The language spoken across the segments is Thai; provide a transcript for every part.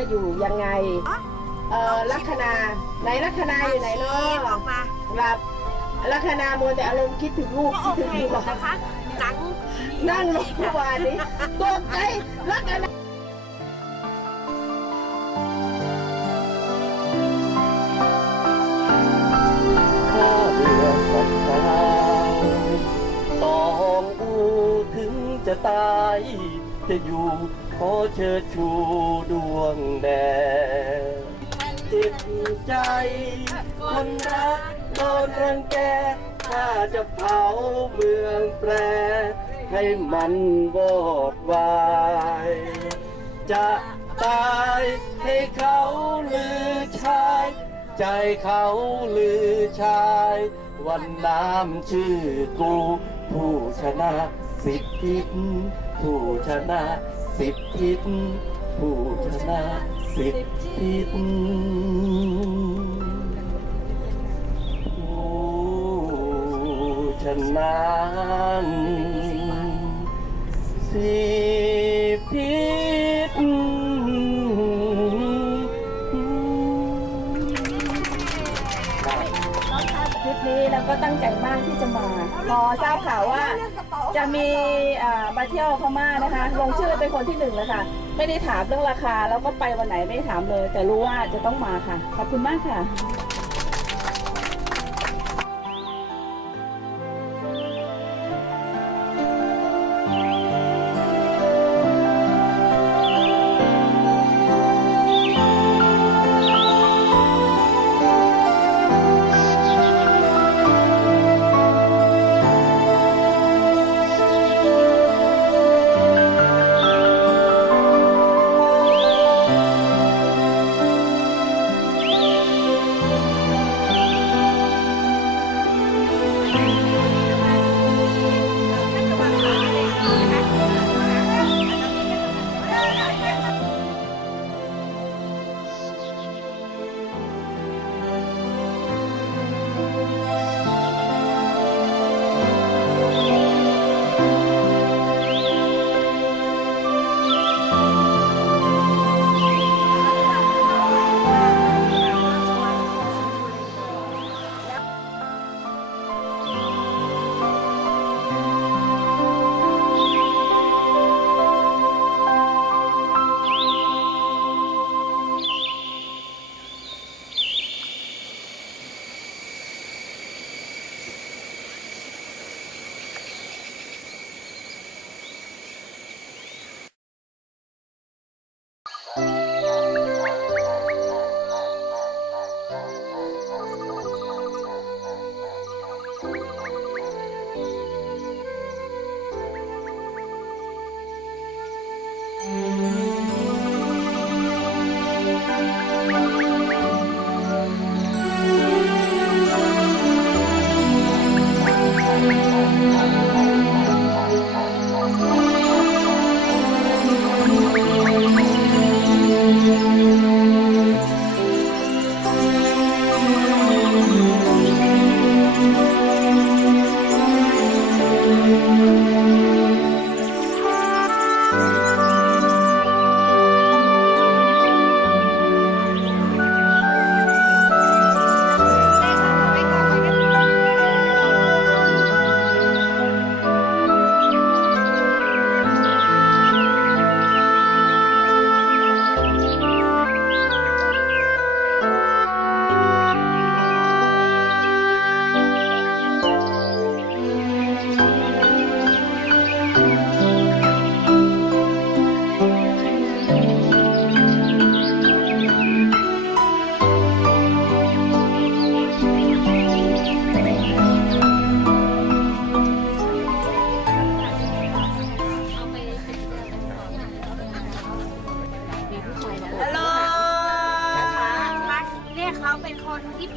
าะพระธาตุว่าอยู่ยังไง เอ่อลัคนาไหนลัคนาอยู่ไหนเนาะออกมาครับลัคนาโมวแต่อารมณ์คิดถึงลูกก็คิโอดเคถึงลูกนะคะหนังนั่งลงเมื่อวานนี้ตกใจลัคนาข้าเรือสัตตายตองอูถึงจะตาย จะอยู่ ขอเชิดชูดวงแดงเจ็บใจ คนรักโดนรังแกข้าจะเผาเมืองแปร ให้มันวอดวาย จะตายให้เขาลือชาย ใจเขาลือชาย วันน้ำชื่อกูผู้ชนะ สิบทิศผู้ชนะสิบทิศผู้ชนะสิบทิศผู้ชนะสิ คลิปนี้เราก็ตั้งใจมากที่จะมาพอทราบข่าวว่าจะมีมาเที่ยวพม่านะคะ ลงชื่อเป็นคนที่หนึ่งเลยค่ะ ไม่ได้ถามเรื่องราคา แล้วก็ไปวันไหนไม่ได้ถามเลย แต่รู้ว่าจะต้องมาค่ะ ขอบคุณมากค่ะ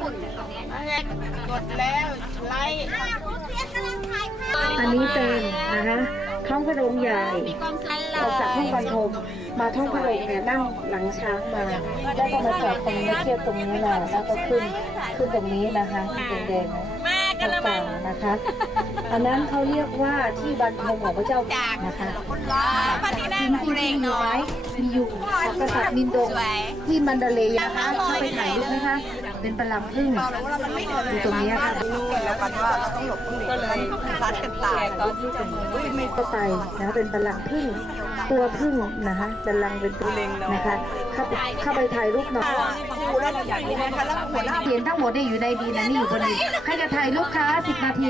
ปุ่นเนี่ยตรงเนี้ยกดแล้วไลค์อัอันนี้เป็นนะคะท้องพระโรงใหญ่มีกองสันออกจากห้องบรรทมมาท้องพระโรงเนี่ยนั่งหลังช้างมาแล้วก็มาจอดตรงนี้เทียบตรงนี้มาแล้วก็ขึ้นขึ้นตรงนี้นะคะที่แดงๆนะแม่กต่างๆนะคะอันนั้นเขาเรียกว่าที่บรรทมของพระเจ้านะคะปฏินาจริงหนูๆเรมีงอยู่เนาะไหมมีอยู่ของกษัตริย์มินโดงสวยที่มันดาเลย์นะคะเข้าไปถ่ายรูปไหมคะ เป็นประลำพึ่งอยู่ตรงนี้ค่ะแล้วกันว่าเราต้องหลบตรงก็เลยซัดกันตายตอนที่จะมืออุ้ยไม่เข้าไปนะเป็นประลำพึ่งตัวพึ่งนะคะบัลลังเป็นตัวนะคะเข้าไปเข้าไปถ่ายรูปหน่อยดูแล้วมันใหญ่ไหมคะแล้วหัวหน้าเห็นทั้งหมดเนี่ยอยู่ในดีนะนี่อยู่บนนี้ใครจะถ่ายรูปคะสิบนาที